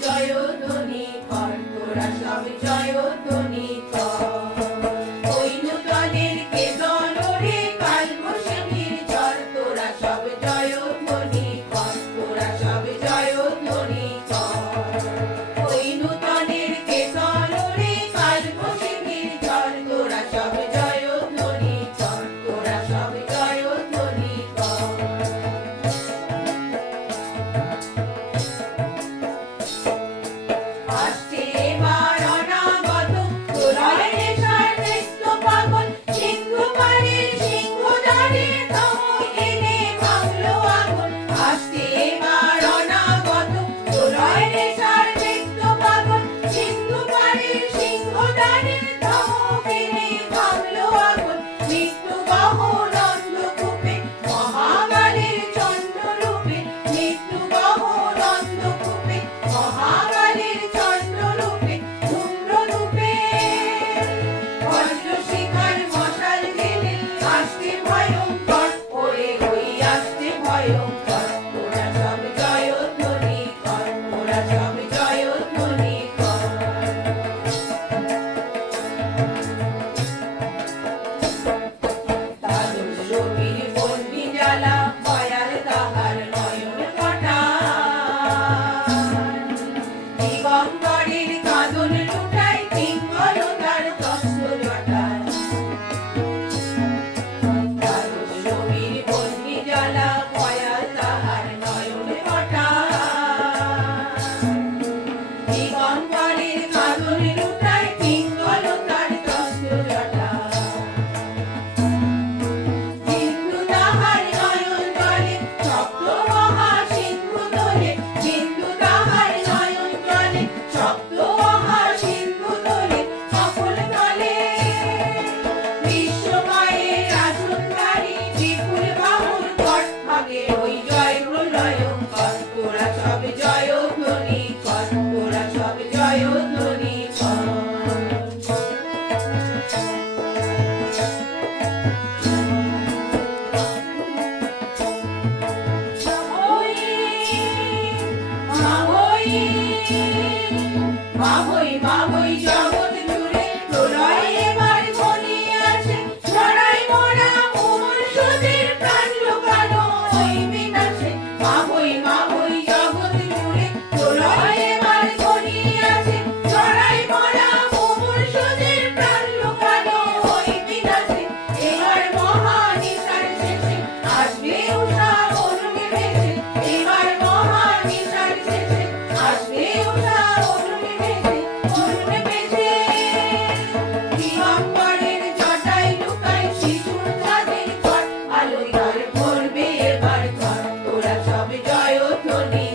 জয়ধ্বনি কর, তোরা সব জয়ধ্বনি কর। ওই নূতনের কেতন রে কালবৈশাখীর ঝড়, তোরা সব জয়ধ্বনি কর, তোরা সব জয়ধ্বনি কর। ওই নূতনের কেতন রে কালবৈশাখীর ঝড়, তোরা সব জয়ধ্বনি কর, তোরা সব জয়ধ্বনি কর। আসছে এবার অনাগত প্রলয় নেশার নৃত্য পাগল, সিন্ধু পাড়ের সিংহদ্বারে তমো এনে ভাঙলো আগুন। আসছে এবার অনাগত প্রলয় নেশার নৃত্য পাগল, সিন্ধু পাড়ের সিংহদ্বারে তমো এনে ভাঙলো আগুন। মৃত্যু গহন অন্ধকূপে মহাকালের চন্দ্ররূপে, মৃত্যু গহন অন্ধকূপে মহাকালের চন্দ্ররূপে, ধূম্ররূপে বজ্রশিখার মশাল জেলে আসতে ভয়ঙ্কর, ওরে ওই আসতে ভয়ঙ্কর। তোরা সব জয়ধ্বনি কর, তোরা সব জয়ধ্বনি কর। তাদুর রবির বন্দি জ্বালা ভয়াল তাহার নয়ন কটান, দিগম্বরের কাঁদন লুটায় পিঙ্গলতার তস্ত্র জটায়। তাদুর রবির বন্দি জ্বালা ভয়াল তাহার নয়ন কটান, দিগম্বরের কাঁদন লুটায় পিঙ্গলতার তস্ত্র জটায়। সিন্ধু তাহার নয়ন জলে সপ্ত মহাসিন্ধু তোলে, সিন্ধু তাহার নয়ন জলে সপ্ত মহাসিন্ধু তোলে। সকল তলে বিশ্বময়ের আসনকারী বিপুল বাহুর কর, ভাগে ওই জয় প্রলয়ঙ্কর। তোরা সব জয়ধ্বনি কর, তোরা সব জয়ধ্বনি কর। মাহই মাহই জগৎ জুড়ে প্রলয় এবার ঘনিয়ে আসে, ছড়াই মরা মুমূর্ষুদের প্রাণ লুকানো ওই বিনাশে। মাহই মাহই জগৎ জুড়ে প্রলয় এবার ঘনিয়ে আসে, ছড়াই মরা মুমূর্ষুদের প্রাণ লুকানো ওই বিনাশে। এবার মহানিশার শেষে আসবে উষা অরুণে ভেসে, এবার মহানিশার শেষে আসবে উষা অরুণে ভেসে, অরুণে ভেসে। দিগম্বরের জটায় লুকায় শিশুর চাঁদের ঘর, আলোয় ঘর ভরবে এবার ঘর। তোরা সব জয়ধ্বনি